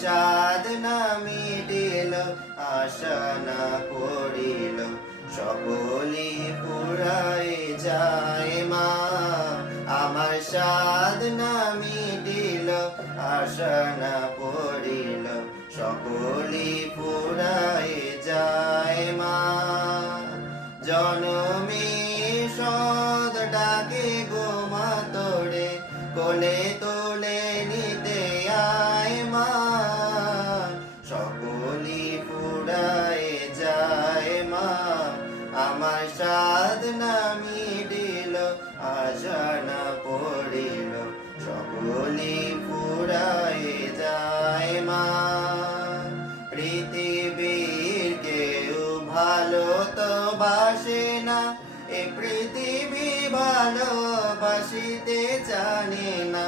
সাধনা মিটিল, আশা না পড়িল, সকলি পুরায় যায় মা। আমার সাধনা মিটিল, আশা না পড়িল, সকলি পুরায় যায় মা। জনমে সদ ডাকে গো মা তোরে, কোলে তোলে নিতে আয় মা। সকলি পুরায় যায় মা, আমার সাধনা মিটিল, আশা না পড়িল, সকলি পুরায় যায় মা। পৃথিবীর কেউ ভালো তো বাসে না, এ পৃথিবী ভালোবাসিতে জানে না।